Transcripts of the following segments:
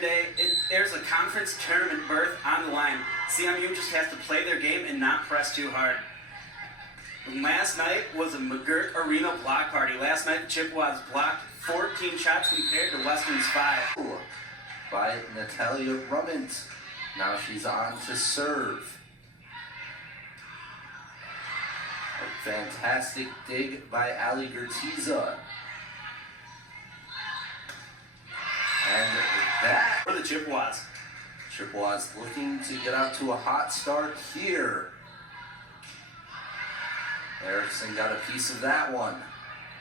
senior day, there's a conference tournament berth on the line. CMU just has to play their game and not press too hard. Last night was a McGirt Arena block party. Last night, Chippewas blocked 14 shots compared to Western's 5. By Natalia Rummant. Now she's on to serve. A fantastic dig by Ali Gertiza. And that For the Chippewas. Chippewas looking to get out to a hot start here. Erickson got a piece of that one.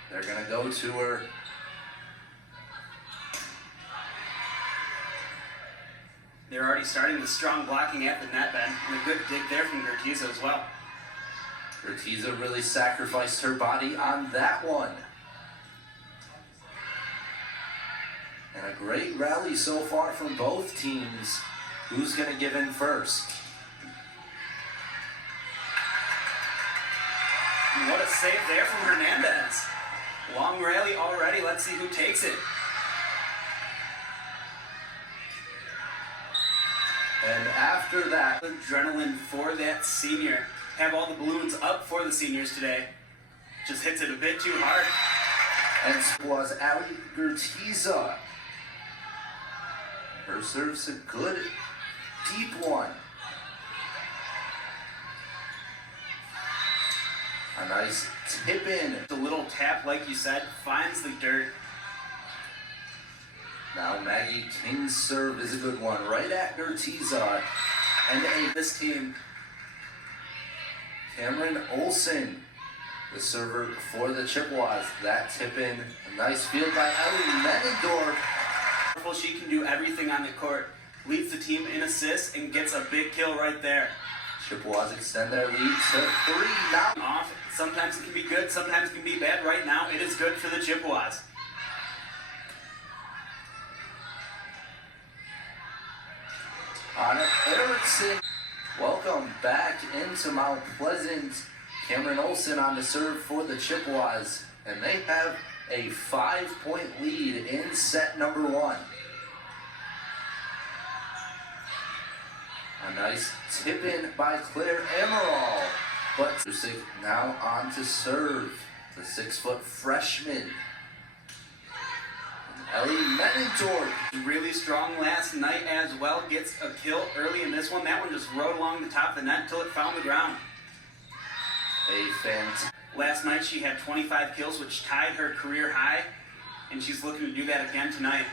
They're going to go to her. They're already starting the strong blocking at the net bend, and a good dig there from Gertiza as well. Gertiza really sacrificed her body on that one. And a great rally so far from both teams. Who's going to give in first? And what a save there from Hernandez. Long rally already. Let's see who takes it. And after that, Adrenaline for that senior. Have all the balloons up for the seniors today. Just hits it a bit too hard. and was Ali Gertiza. Her serve's a good deep one. A nice tip in. The little tap, like you said, finds the dirt. Now Maggie King's serve is a good one, right at Gertiza. And this team. Cameron Olson, the server for the Chippewas. That tip in, a nice field by Ellie Menendorf. She can do everything on the court. Leads the team in assists and gets a big kill right there. Chippewas extend their lead to 3 now. Off. Sometimes it can be good, sometimes it can be bad. Right now, it is good for the Chippewas. Anna Erickson, welcome back into Mount Pleasant. Cameron Olson on the serve for the Chippewas, and they have a 5-point lead in set number 1. A nice tip in by Claire Amaral, but now on to serve the 6-foot freshman. Ellie Menendorf. Really strong last night as well. Gets a kill early in this one. That one just rode along the top of the net until it found the ground. Last night she had 25 kills, which tied her career high, and she's looking to do that again tonight.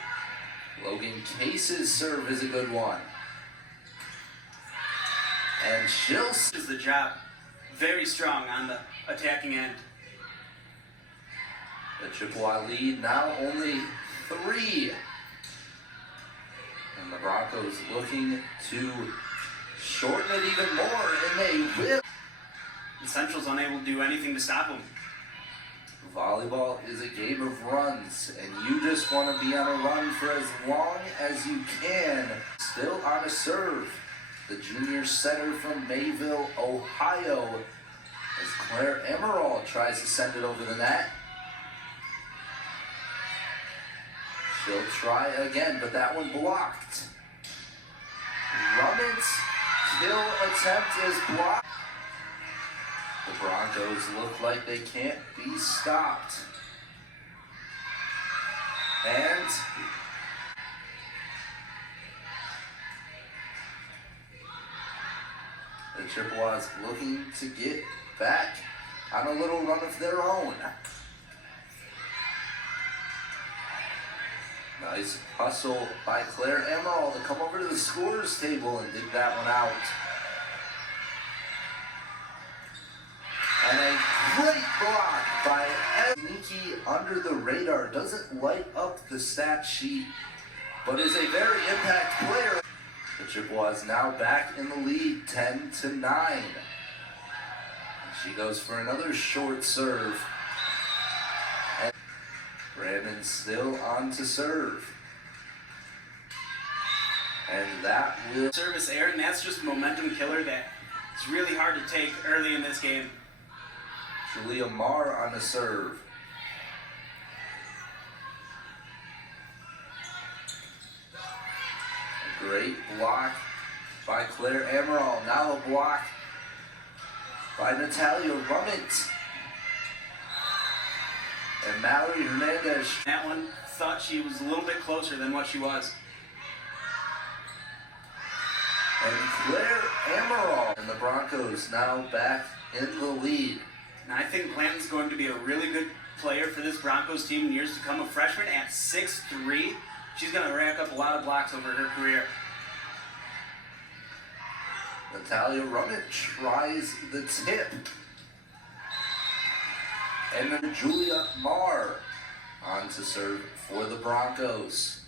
Logan Case's serve is a good one. And she'll is the job. Very strong on the attacking end. The Chippewa lead now only 3. And the Broncos looking to shorten it even more, and they will. The Central's unable to do anything to stop them. Volleyball is a game of runs, and you just want to be on a run for as long as you can. Still on a serve, the junior setter from Mayville, Ohio, as Claire Amaral tries to send it over the net. She'll try again, but that one blocked. Rummett's kill attempt is blocked. The Broncos look like they can't be stopped. And the Chippewas looking to get back on a little run of their own. Nice hustle by Claire Amaral to come over to the scorer's table and dig that one out. And a great block by Sneaky under the radar. Doesn't light up the stat sheet, but is a very impact player. The Chippewas now back in the lead, 10-9. And she goes for another short serve. And Brandon still on to serve. And that will service air, and that's just a momentum killer that it's really hard to take early in this game. Julia Marr on the serve. Great block by Iverson-Ammeraal. Now a block by Natalia Rummett. And Mallory Hernandez. That one thought she was a little bit closer than what she was. And Iverson-Ammeraal. And the Broncos now back in the lead. And I think Blanton's going to be a really good player for this Broncos team in years to come. A freshman at 6'3", she's going to rack up a lot of blocks over her career. Natalia Rummett tries the tip. And then Julia Marr on to serve for the Broncos.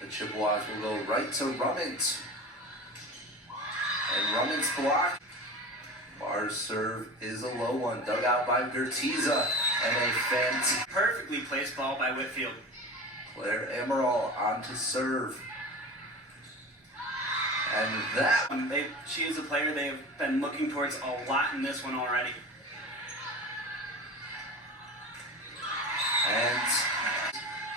The Chippewas will go right to Rummett. And Rummett's block. Marr's serve is a low one, dug out by Gertiza, and a fantastic Perfectly placed ball by Whitfield. Iverson-Ammeraal on to serve. And that one, She is a player they have been looking towards a lot in this one already. and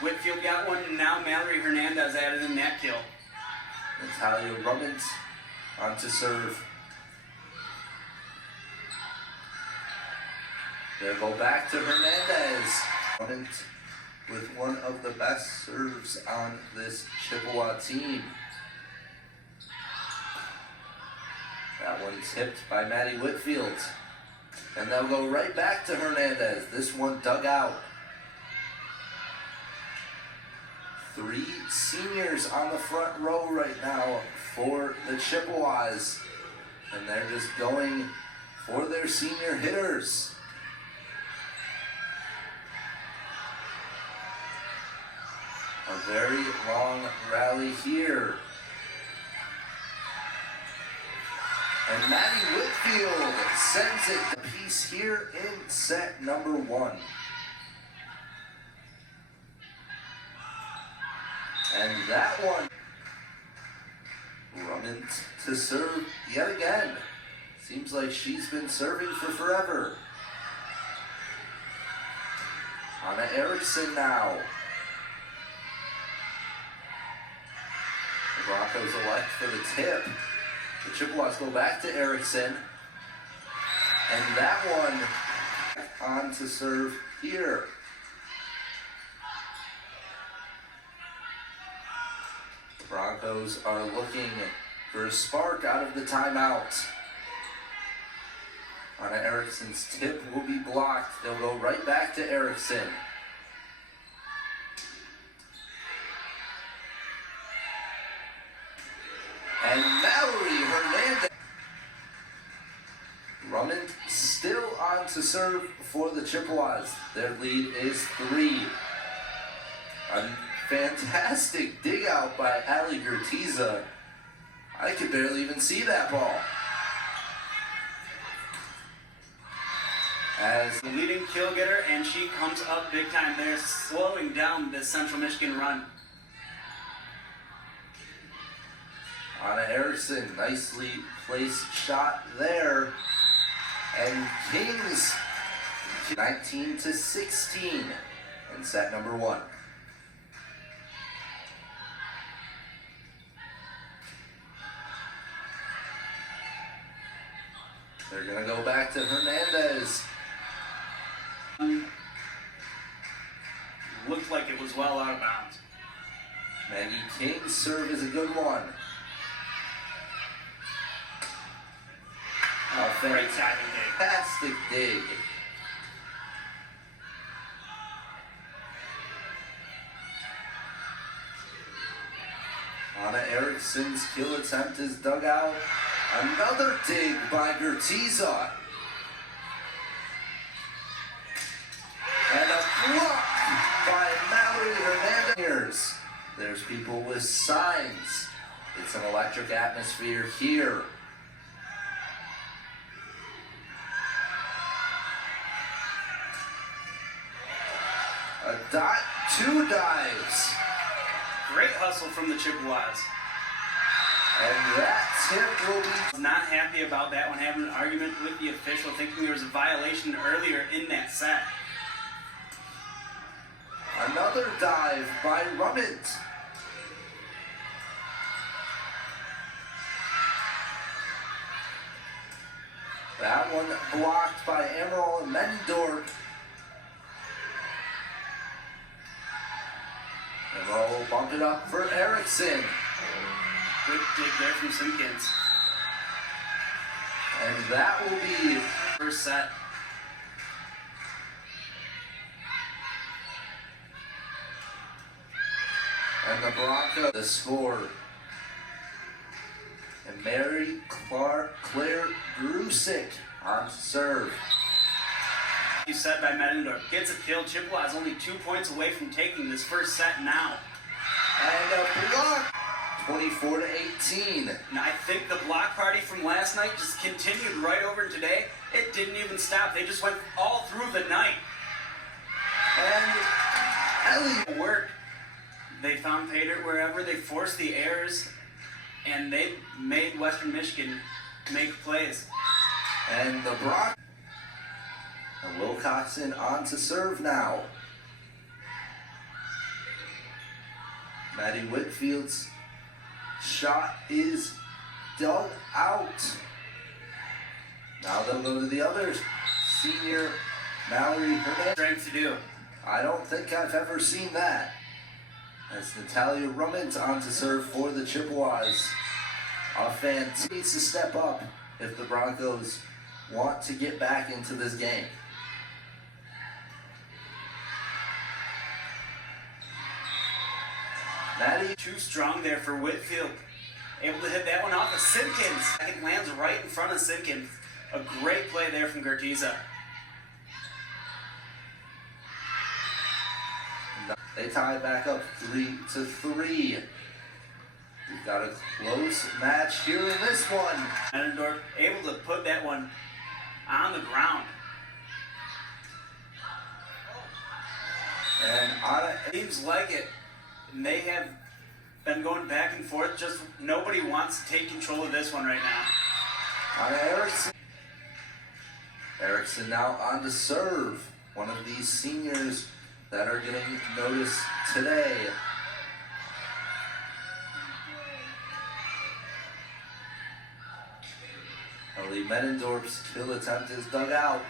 Whitfield got one, and now Mallory Hernandez added in that kill. Natalia Rummett on to serve. They'll go back to Hernandez. Rummett with one of the best serves on this Chippewa team. That one's hipped by Maddie Whitfield. And they'll go right back to Hernandez. This one dug out. 3 seniors on the front row right now for the Chippewas. And they're just going for their senior hitters. A very long rally here. And Maddie Whitfield sends it to piece here in set number 1. And that one, Rummett to serve yet again. Seems like she's been serving for forever. Anna Erickson now. The Broncos elect for the tip. The Chippewas go back to Erickson. And that one on to serve here. The Broncos are looking for a spark out of the timeout. Anna Erickson's tip will be blocked. They'll go right back to Erickson. And Mallory Hernandez. Rummett still on to serve for the Chippewas. Their lead is 3. A fantastic dig out by Ali Gertiza. I could barely even see that ball. As The leading kill getter, and she comes up big time there, slowing down this Central Michigan run. Anna Erickson, nicely placed shot there. And Kings 19-16 in set number 1. They're going to go back to Hernandez. Looked like it was well out of bounds. Maggie King's serve is a good one. Great timing dig. Fantastic dig. Anna Erickson's kill attempt is dug out. Another dig by Gertiza. And a block by Mallory Hernandez. There's people with signs. It's an electric atmosphere here. A dot, 2 dives. Great hustle from the Chippewas. And that tip will be... Not happy about that one, having an argument with the official, thinking there was a violation earlier in that set. Another dive by Rummett. That one blocked by Ammeraal and Mendendorf. Ammeraal will bump it up for Eriksson. Good dig there from Simpkins. And that will be first set. And the Broncos, the score. And Mary Claire Grusik on serve. You set by Medendorf. Gets a kill. Chippewa is only 2 points away from taking this first set now. And a block. 24-18. And I think the block party from last night just continued right over today. It didn't even stop. They just went all through the night. And Ellie worked. They found pay dirt wherever. They forced the errors, and they made Western Michigan make plays. And the Brock. And Wilcoxon on to serve now. Maddie Whitfield's shot is dug out. Now they'll go to the other senior, Mallory Hernandez. Strength to do. I don't think I've ever seen that. As Natalia Rummins on to serve for the Chippewas. A fan needs to step up if the Broncos want to get back into this game. Maddie too strong there for Whitfield. Able to hit that one off of Simpkins. Second lands right in front of Simpkins. A great play there from Gertiza. They tie back up 3-3. We've got a close match here in this one. Medendorf able to put that one on the ground. And Anna Seems like it. And they have been going back and forth. Just nobody wants to take control of this one right now. Anna Eriksson. Eriksson now on to serve. One of these seniors that are getting noticed today. Ellie Medendorf's kill attempt is dug out.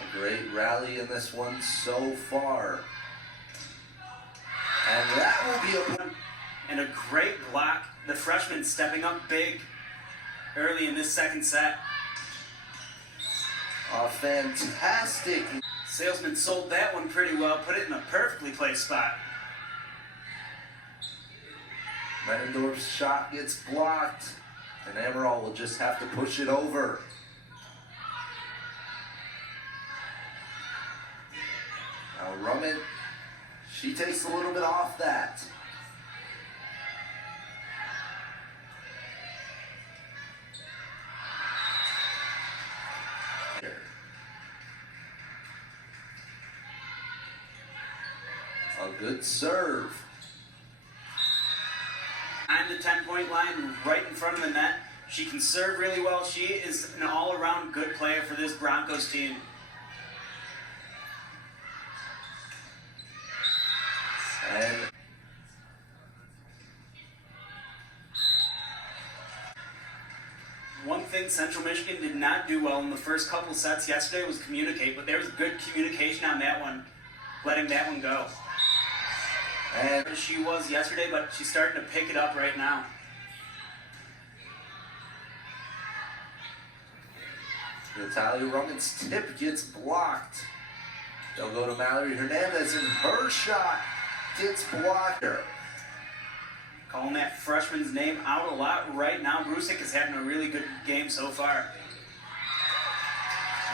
A great rally in this one so far. And that will be a point. And a great block. The freshman stepping up big early in this second set. A fantastic. Salesman sold that one pretty well, put it in a perfectly placed spot. Medendorf's shot gets blocked, and Ammeraal will just have to push it over. Now Rummins, she takes a little bit off that. A good serve. 9 to 10 point line right in front of the net. She can serve really well. She is an all-around good player for this Broncos team. And one thing Central Michigan did not do well in the first couple sets yesterday was communicate, but there was good communication on that one, letting that one go. And She was yesterday, but she's starting to pick it up right now. Natalia Rummins' tip gets blocked. They'll go to Mallory Hernandez, and her shot gets blocked. Calling that freshman's name out a lot right now. Grusik is having a really good game so far.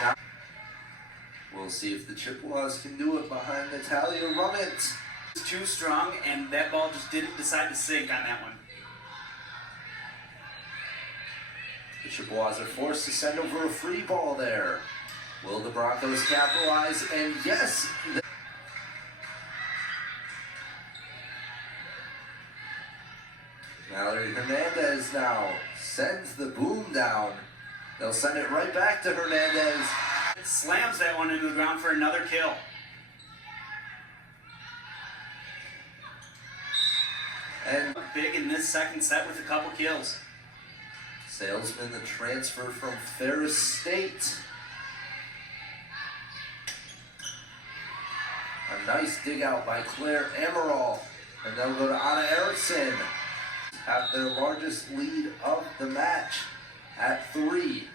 Now, we'll see if the Chippewas can do it behind Natalia Rummins. It's too strong, and that ball just didn't decide to sink on that one. The Chippewas are forced to send over a free ball there. Will the Broncos capitalize? And yes! Mallory Hernandez now sends the boom down. They'll send it right back to Hernandez. It slams that one into the ground for another kill. And Big in this second set with a couple kills. Salesman, the transfer from Ferris State. A nice dig out by Iverson-Ammeraal. And they'll go to Anna Erickson. Have their largest lead of the match at 3.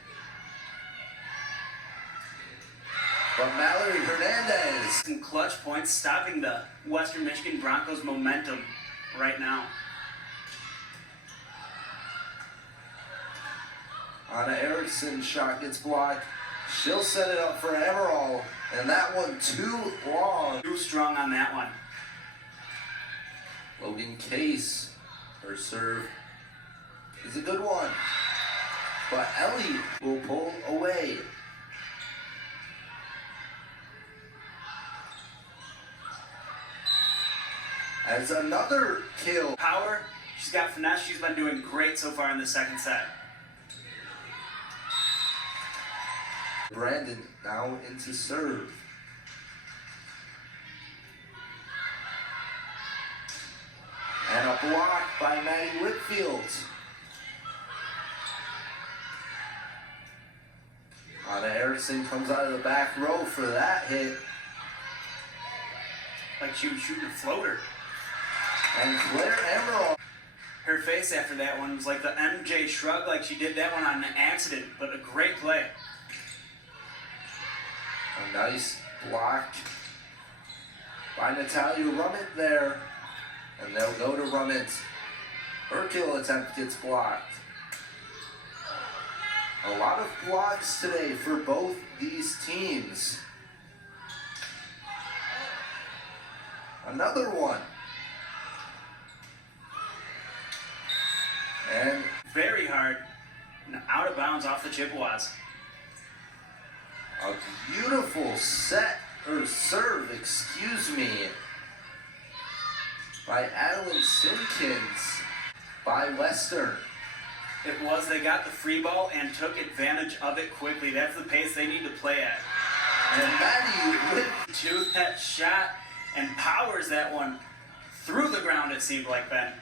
But Mallory Hernandez. Some clutch points stopping the Western Michigan Broncos momentum right now. Anna Erickson's shot gets blocked. She'll set it up for Ammeraal, and that one too long. Too strong on that one. Logan Case, her serve is a good one, but Ellie will pull away. As another kill. Power, she's got finesse. She's been doing great so far in the second set. Brandon now into serve. And a block by Maddie Whitfield. Anna Erickson comes out of the back row for that hit. Like she was shooting a floater. And Iverson-Ammeraal. Her face after that one was like the MJ shrug, like she did that one on an accident, but a great play. A nice block by Natalia Rummett there. And they'll go to Rummett. Her kill attempt gets blocked. A lot of blocks today for both these teams. Another one. And very hard. And out of bounds off the Chippewas. A beautiful set, or serve, excuse me, by Adeline Simpkins by Western. It was, they got the free ball and took advantage of it quickly. That's the pace they need to play at. And Maddie with to that shot and powers that one through the ground, it seemed like, Ben.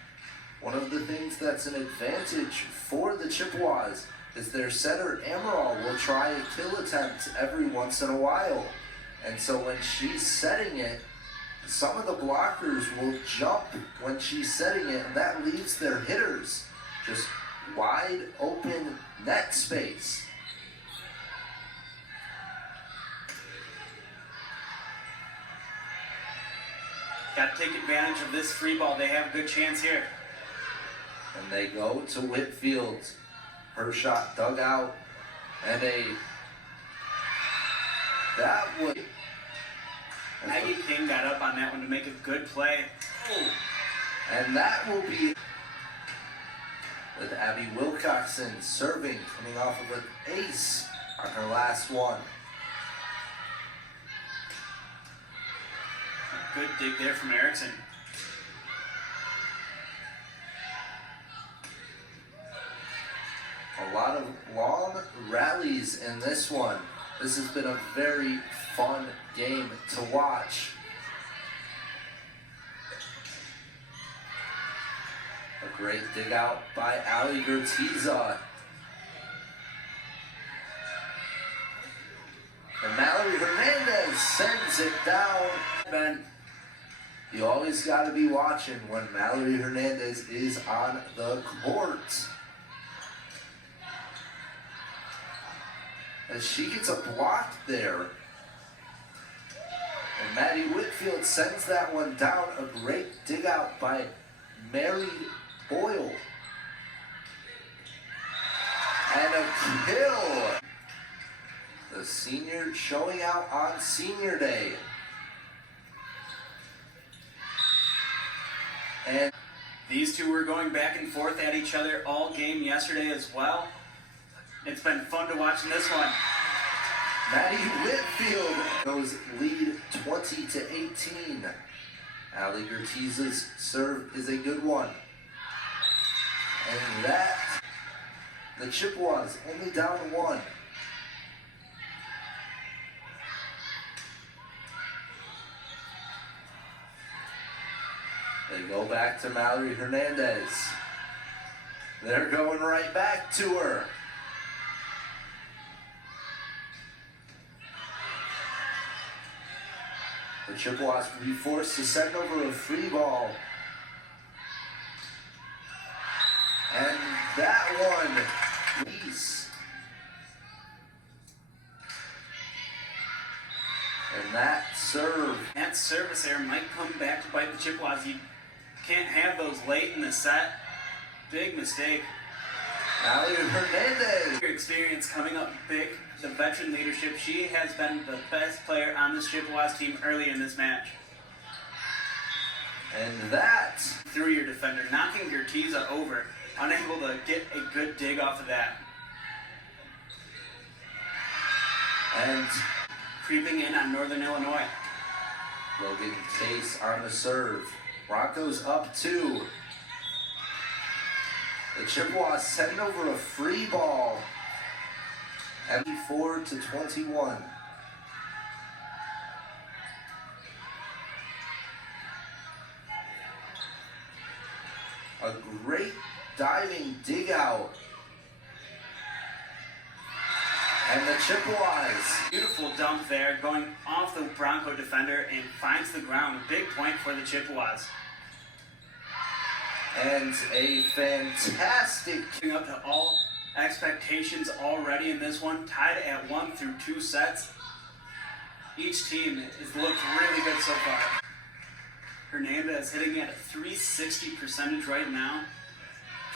one of the things that's an advantage for the Chippewas is their setter Ammeraal will try a kill attempt every once in a while. And so when she's setting it, some of the blockers will jump when she's setting it, and that leaves their hitters just wide open net space. Got to take advantage of this free ball. They have a good chance here. And they go to Whitfield. Her shot dug out, and that would. Maggie King got up on that one to make a good play. Oh. And that will be with Abby Wilcoxon serving, coming off of an ace on her last one. Good dig there from Erickson. A lot of long rallies in this one. This has been a very fun game to watch. A great dig out by Ali Gertiza. And Mallory Hernandez sends it down. Ben, you always got to be watching when Mallory Hernandez is on the court. As she gets a block there. And Maddie Whitfield sends that one down. A great dig out by Mary Boyle. And a kill. The senior showing out on senior day. And these two were going back and forth at each other all game yesterday as well. It's been fun to watch in this one. Maddie Whitfield goes lead 20-18. Ali Gertiza's serve is a good one. And that, the Chippewas only down 1. They go back to Mallory Hernandez. They're going right back to her. The Chippewas will be forced to send over a free ball. And that one, Reese. And that serve. That service error might come back to bite the Chippewas. You can't have those late in the set. Big mistake. Ali Hernandez. Her experience coming up big, the veteran leadership. She has been the best player on this Chippewas team early in this match. And that. Through your defender, knocking Gertiza over. Unable to get a good dig off of that. And creeping in on Northern Illinois. Logan Case on the serve. Broncos up 2. The Chippewas send over a free ball. 4-21. A great diving dig out. And the Chippewas. Beautiful dump there, going off the Bronco defender and finds the ground. Big point for the Chippewas. And a fantastic. Up to all expectations already in this one. Tied at 1 through 2 sets. Each team has looked really good so far. Hernandez hitting at a 360 percentage right now.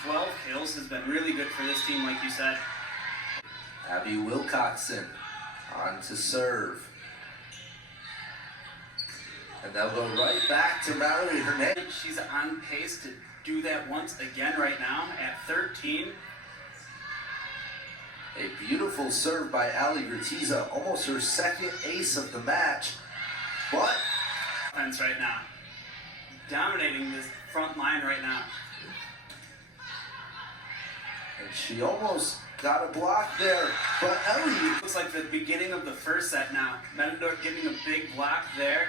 12 kills has been really good for this team, like you said. Abby Wilcoxon on to serve. And they'll go right back to Mallory Hernandez. She's on pace to do that once again right now at 13. A beautiful serve by Ali Gertiza, almost her second ace of the match. But offense right now. Dominating this front line right now. And she almost got a block there, but Ellie. Looks like the beginning of the first set now. Metendorf getting a big block there.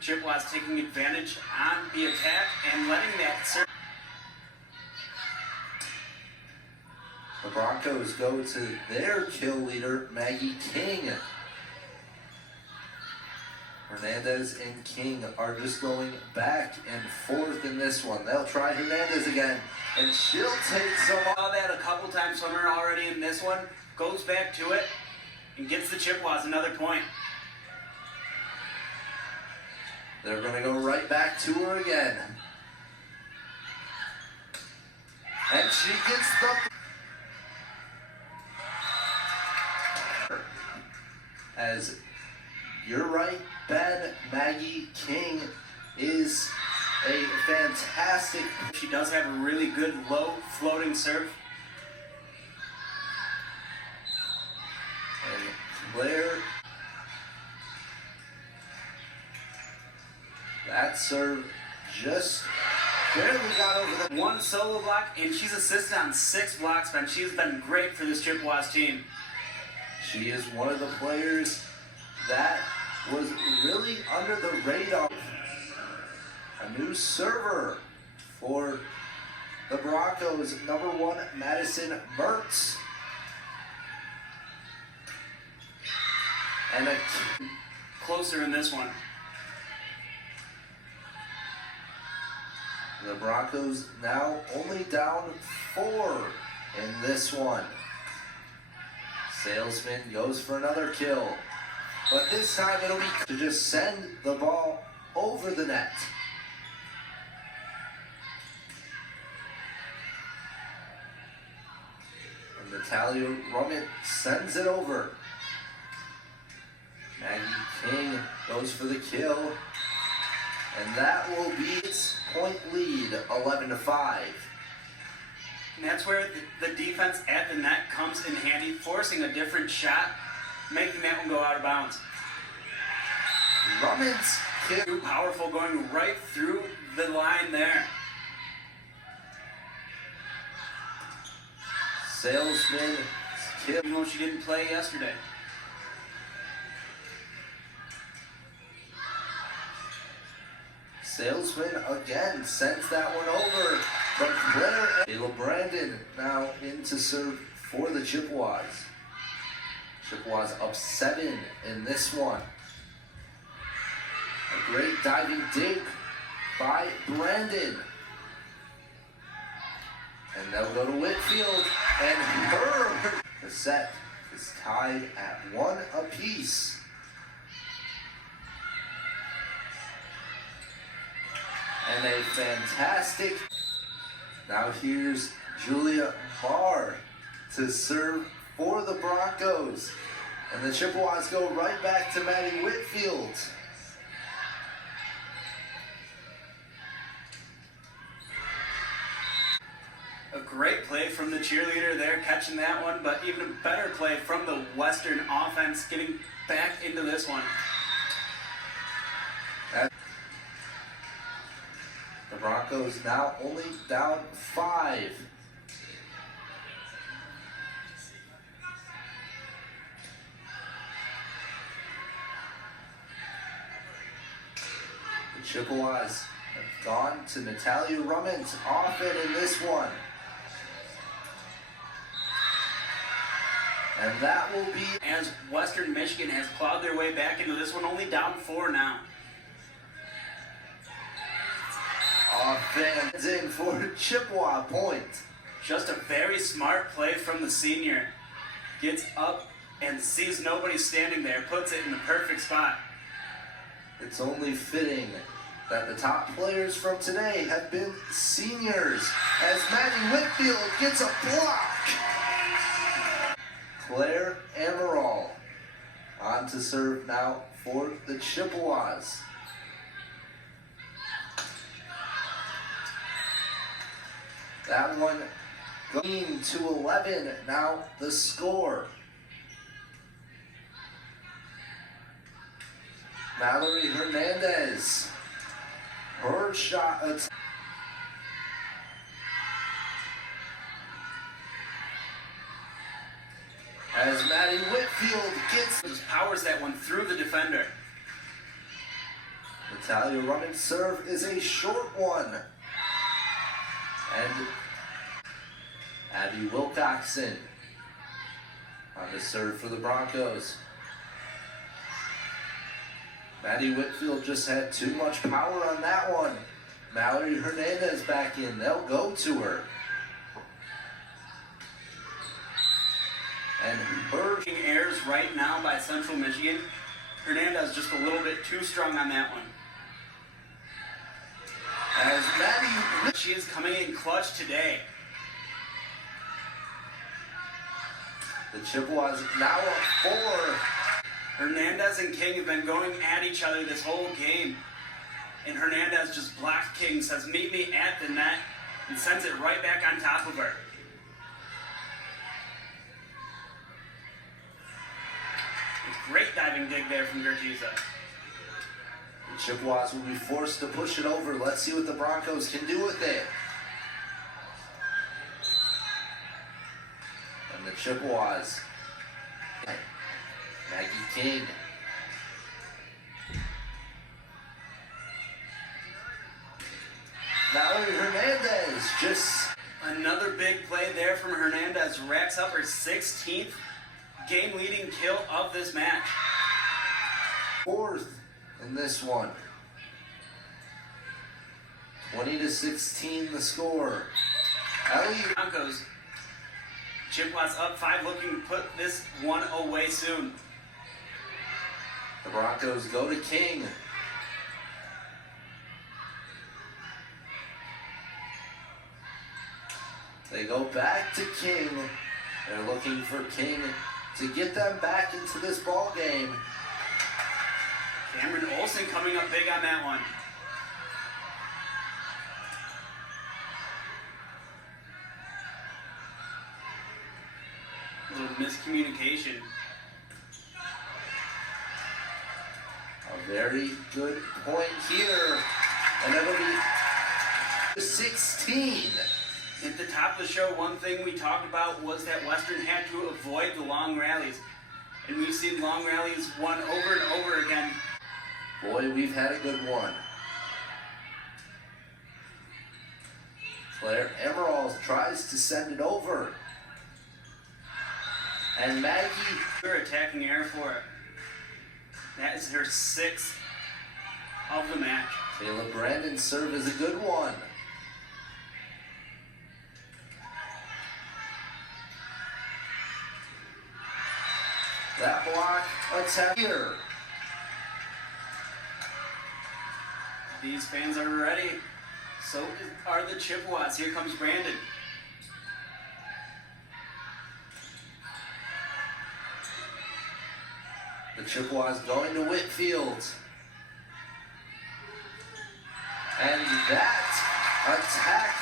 Chippewas taking advantage on the attack and letting that serve. The Broncos go to their kill leader, Maggie King. Hernandez and King are just going back and forth in this one. They'll try Hernandez again, and she'll take some. Saw that a couple times from her already in this one. Goes back to it and gets the Chippewas another point. They're going to go right back to her again. And she gets the. As you're right, Ben, Maggie King is a fantastic. She does have a really good low floating serve. And Claire, that serve just barely got over the. One solo block, and she's assisted on 6 blocks, Ben. She's been great for this Chippewas team. She is one of the players that was really under the radar. A new server for the Broncos, number 1, Madison Mertz. And a closer in this one. The Broncos now only down 4 in this one. Salesman goes for another kill, but this time it'll be to just send the ball over the net. And Natalia Rummett sends it over. Maggie King goes for the kill, and that will be its point lead, 11-5. And that's where the defense at the net comes in handy, forcing a different shot, making that one go out of bounds. Rummon's kick. Too powerful, going right through the line there. Salesman kill. Even though she didn't play yesterday. Salesman again sends that one over. But Caleb Brandon now in to serve for the Chippewas. Chippewas up 7 in this one. A great diving dig by Brandon. And they'll go to Whitfield, and the set is tied at 1 apiece. And a fantastic, now here's Julia Barr to serve for the Broncos. And the Chippewas go right back to Maddie Whitfield. A great play from the cheerleader there, catching that one, but even a better play from the Western offense, getting back into this one. The Broncos now only down 5. The Chippewas have gone to Natalia Rummins often in this one. And that will be as Western Michigan has clawed their way back into this one, only down 4 now. Offense in for Chippewa point. Just a very smart play from the senior. Gets up and sees nobody standing there, puts it in the perfect spot. It's only fitting that the top players from today have been seniors, as Maddie Whitfield gets a block. Iverson-Ammeraal on to serve now for the Chippewas. That one going to 11, now the score. Mallory Hernandez, her shot as Maddie Whitfield just powers that one through the defender. Natalia Rummins' serve is a short one. And Abby Wilcoxon on the serve for the Broncos. Maddie Whitfield just had too much power on that one. Mallory Hernandez back in. They'll go to her. And her Airs right now by Central Michigan. Hernandez just a little bit too strong on that one. As Maddie, she is coming in clutch today. The Chippewas now up 4. Hernandez and King have been going at each other this whole game. And Hernandez just blocked King, says meet me at the net, and sends it right back on top of her. A great diving dig there from Gertisa. The Chippewas will be forced to push it over. Let's see what the Broncos can do with it. And the Chippewas, Maggie King. Mallory Hernandez just... Another big play there from Hernandez. Racks up her 16th game-leading kill of this match. 4th in this one. 20-16 the score. Ellie Broncos. Chippewas up 5, looking to put this one away soon. The Broncos go to King. They go back to King. They're looking for King to get them back into this ball game. Cameron Olsen coming up big on that one. A little miscommunication. A very good point here. And it'll be 16. At the top of the show, one thing we talked about was that Western had to avoid the long rallies. And we've seen long rallies won over and over again. Boy, we've had a good one. Iverson-Ammeraal tries to send it over. And Maggie, her attacking air for it. That is her 6th of the match. Taylor Brandon's serve is a good one. That block attack here. These fans are ready. So are the Chippewas. Here comes Brandon. The Chippewas going to Whitfield. And that attack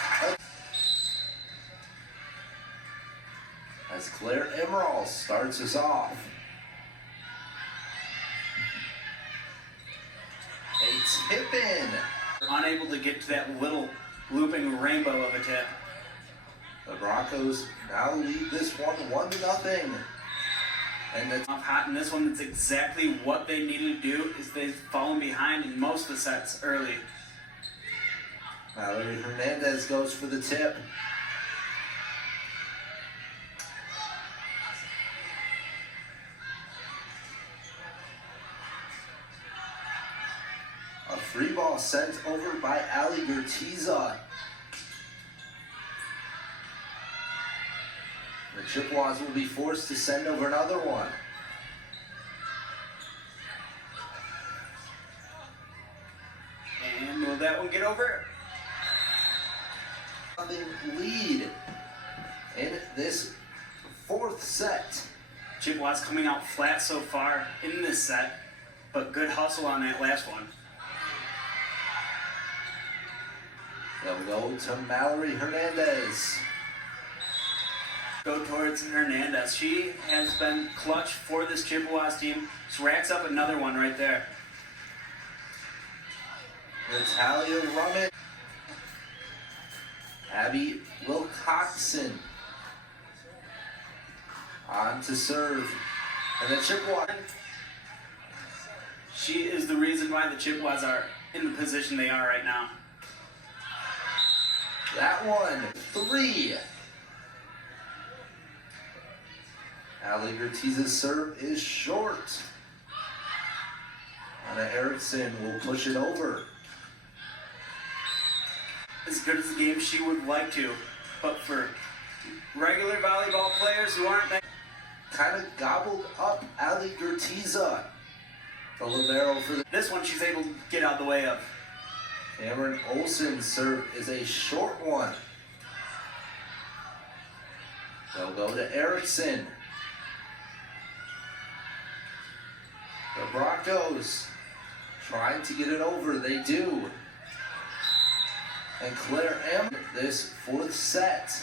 as Iverson-Ammeraal starts us off. A tip in. Unable to get to that little looping rainbow of a tip. The Broncos now lead this one 1-0. And that's Off hot in this one. That's exactly what they needed to do. Is they've fallen behind in most of the sets early. Mallory Hernandez goes for the tip. A free ball sent over by Ali Gertiza. The Chippewas will be forced to send over another one. And will that one get over? Lead in this 4th set. Chippewas coming out flat so far in this set, but good hustle on that last one. They'll go to Mallory Hernandez. Go towards Hernandez. She has been clutch for this Chippewas team. She racks up another one right there. Natalia Rummett. Abby Wilcoxon on to serve. And the Chippewas. She is the reason why the Chippewas are in the position they are right now. That one, 3. Ali Gertiza's serve is short. Anna Erickson will push it over. As good as the game she would like to, but for regular volleyball players who aren't that Kind of gobbled up Ali Gertiza. The libero for this one she's able to get out of the way of. Cameron Olsen's serve is a short one. They'll go to Erickson. The Broncos trying to get it over. They do. And Claire M. this 4th set.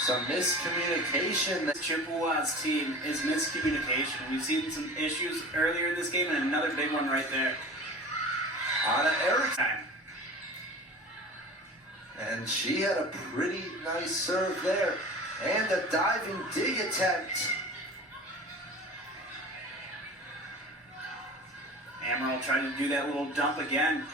Some miscommunication. This Chippewas team is miscommunication. We've seen some issues earlier in this game and another big one right there. Anna Erickson. Time. And she had a pretty nice serve there. And a diving dig attempt. Ammeraal trying to do that little dump again.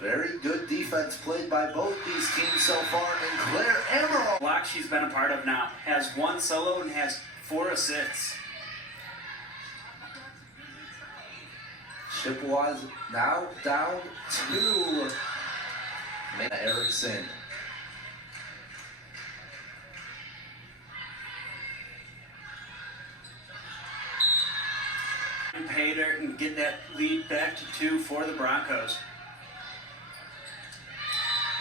Very good defense played by both these teams so far. And Claire Ammeraal. Block she's been a part of now. Has 1 solo and has 4 assists. Chippewas now down to Erickson. And pay her and get that lead back to 2 for the Broncos.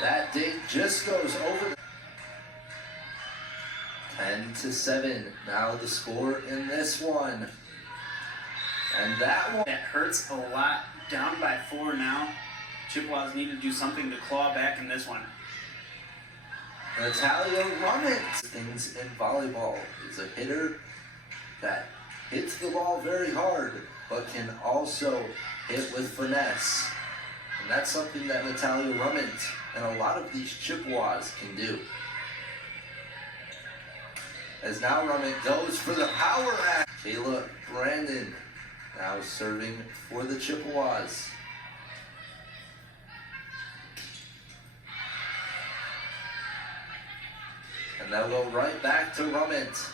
That dig just goes over. 10-7. Now the score in this one. And that one. That hurts a lot. Down by 4 now. Chippewas need to do something to claw back in this one. Natalia Rummett. Things in volleyball is a hitter that hits the ball very hard, but can also hit with finesse. And that's something that Natalia Rummett and a lot of these Chippewas can do. As now Rummet goes for the power act. Kayla Brandon now serving for the Chippewas. And they'll go right back to Rummet.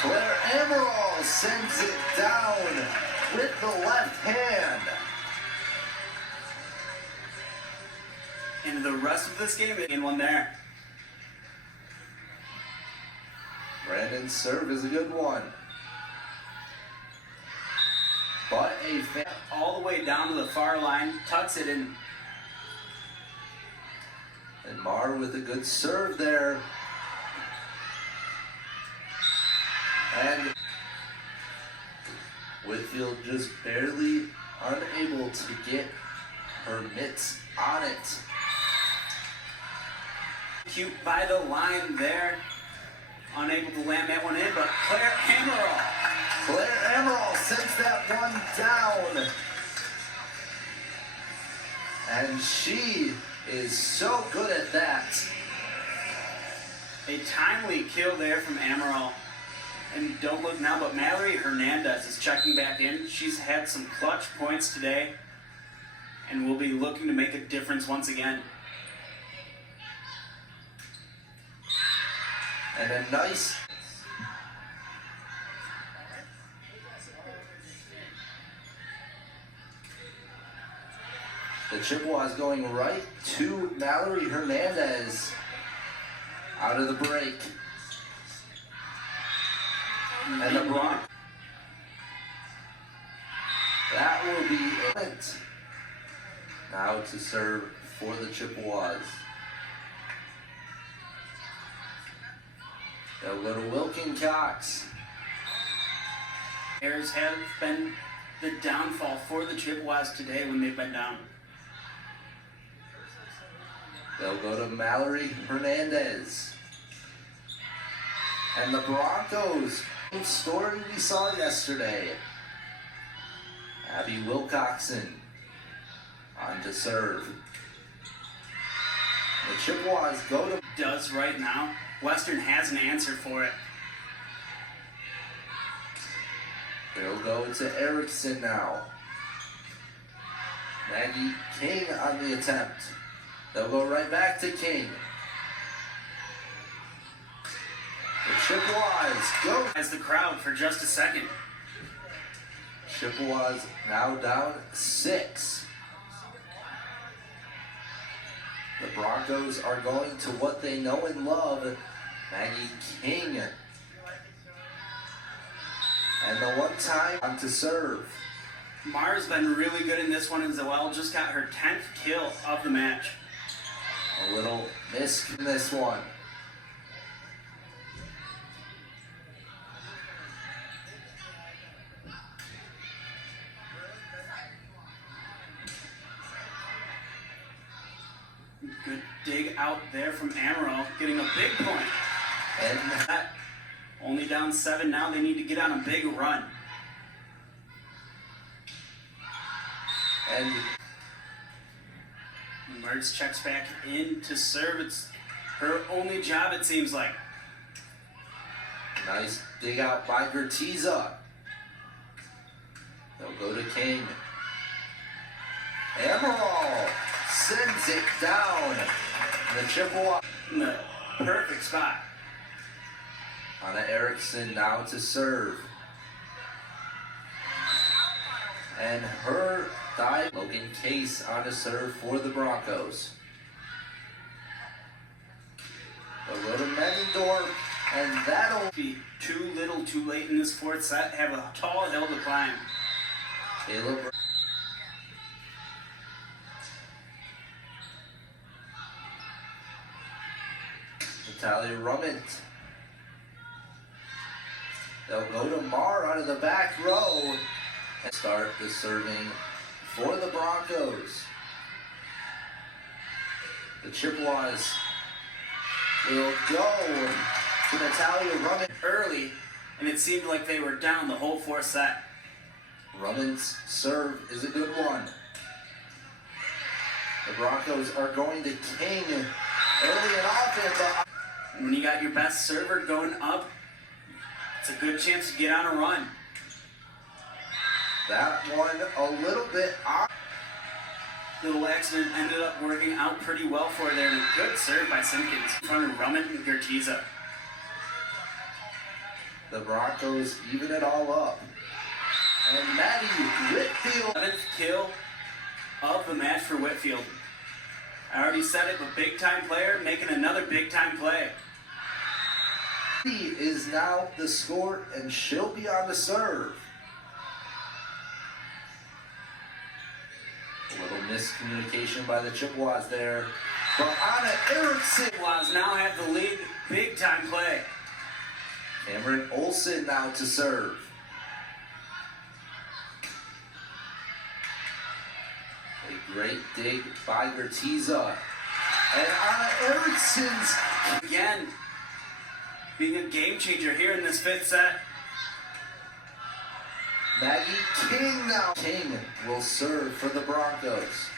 Claire Ammeraal sends it down with the left hand. And the rest of this game, in one there. Brandon's serve is a good one. But all the way down to the far line, tucks it in. And Mar with a good serve there. And Whitfield just barely unable to get her mitts on it. Cute by the line there. Unable to land that one in, but Claire Ammeraal sends that one down. And she is so good at that. A timely kill there from Ammeraal. And don't look now, but Mallory Hernandez is checking back in. She's had some clutch points today and will be looking to make a difference once again. And a nice... The Chippewas going right to Mallory Hernandez out of the break. And the block. That will be it. Now to serve for the Chippewas. They'll go to Wilkin Cox. Errors have been the downfall for the Chippewas today when they've been down. They'll go to Mallory Hernandez. And the Broncos, same story we saw yesterday. Abby Wilcoxon on to serve. The Chippewas go to... Does right now. Western has an answer for it. They'll go to Erickson now. Maggie King on the attempt. They'll go right back to King. The Chippewas go. As the crowd for just a second. Chippewas now down 6. The Broncos are going to what they know and love, Maggie King. And the one time on to serve. Mara's been really good in this one as well. Just got her 10th kill of the match. A little miss in this one. Good dig out there from Ammeraal, getting a big point. And that, only down 7 now. They need to get on a big run. And Mertz checks back in to serve. It's her only job, it seems like. nice dig out by Gertiza. They'll go to King. Ammeraal sends it down. The Chippewa In the perfect spot. Anna Erickson now to serve. And her dive. Logan Case on to serve for the Broncos. They'll go to Menendorf, and that'll Be too little too late in this 4th set. Have a tall hill to climb. Caleb. Natalia Rummet. They'll go to Marr out of the back row and start the serving for the Broncos. The Chippewas will go to Natalia Rummet. Early, and it seemed like they were down the whole 4th set. Rummen's serve is a good one. The Broncos are going to King early and often, but When you got your best server going up, it's a good chance to get on a run. That one a little bit off. Little accident ended up working out pretty well for her there, and a good serve by Simpkins in front of Rummett and Gertiza. The Broncos even it all up. And Maddie Whitfield. 7th kill of the match for Whitfield. I already said it, but big time player making another big time play. He is now the score, and she'll be on the serve. A little miscommunication by the Chippewas there. But Anna Erickson. Chippewas now have the lead. Big time play. Cameron Olsen now to serve. A great dig by Gertiza. And Anna Erickson's again being a game changer here in this 5th set. Maggie King now. King will serve for the Broncos.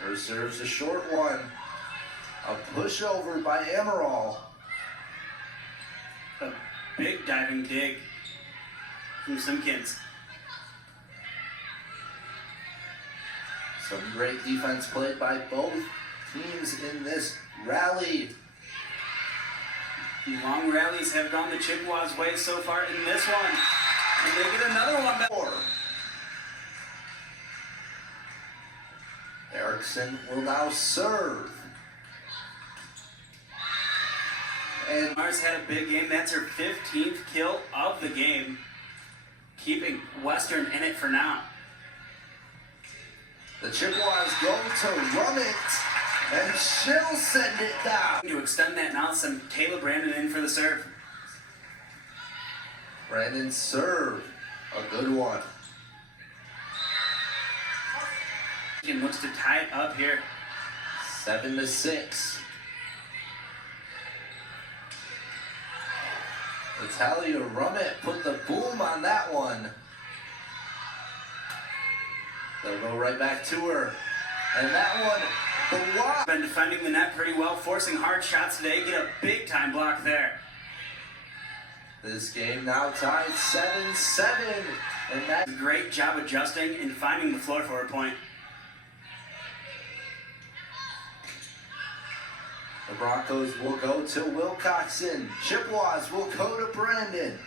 Her serve's a short one. A pushover by Ammeraal. A big diving dig from Simpkins. Some great defense played by both teams in this rally. Long rallies have gone the Chippewas' way so far in this one. And they get another one back. Erickson will now serve. And Mars had a big game. That's her 15th kill of the game, keeping Western in it for now. The Chippewas go to Rummett, and she'll send it down. To extend that now, send Kayla Brandon in for the serve. Brandon serve, a good one. He looks to tie it up here. 7-6. Natalia Rummett put the boom on that one. They'll go right back to her. And that one, the block. Been defending the net pretty well, forcing hard shots today. Get a big time block there. This game now tied 7-7. And that's a great job adjusting and finding the floor for a point. The Broncos will go to Wilcoxon. Chippewas will go to Brandon.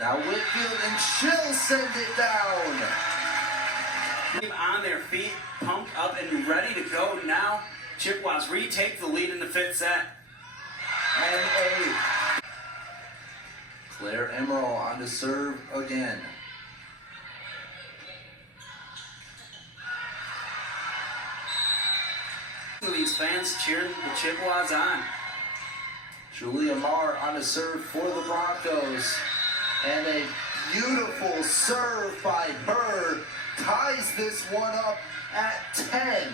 Now Whitfield, and she'll send it down. On their feet, pumped up and ready to go now. Chippewas retake the lead in the 5th set. And a Claire Emerald on to serve again. These fans cheering the Chippewas on. Julia Marr on a serve for the Broncos. And a beautiful serve by her ties this one up at 10.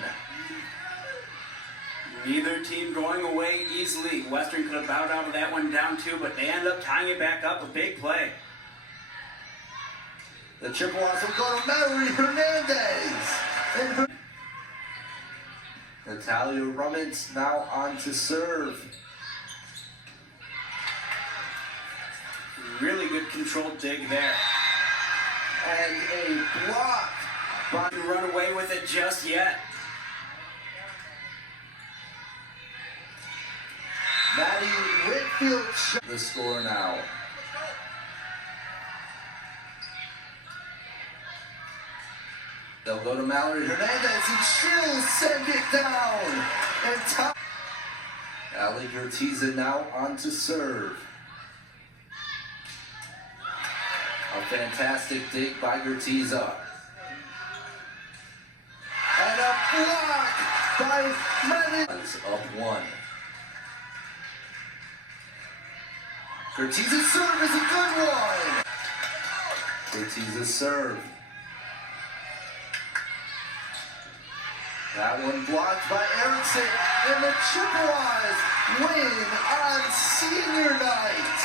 Neither team going away easily. Western could have bowed out of that one down 2, but they end up tying it back up. A big play. The Chippewas will go to Mallory Hernandez. And Natalia Rummett now on to serve. Really good controlled dig there. And a block. But run away with it just yet. Maddie Whitfield the score now. They'll go to Mallory Hernandez, and she'll send it down. And top. Ali Gertiza now on to serve. A fantastic dig by Gertiza. And a block by Maddie. Up 1. Gertiza's serve is a good one. Gertiza's serve. That one blocked by Erickson, and the Chippewas win on senior night.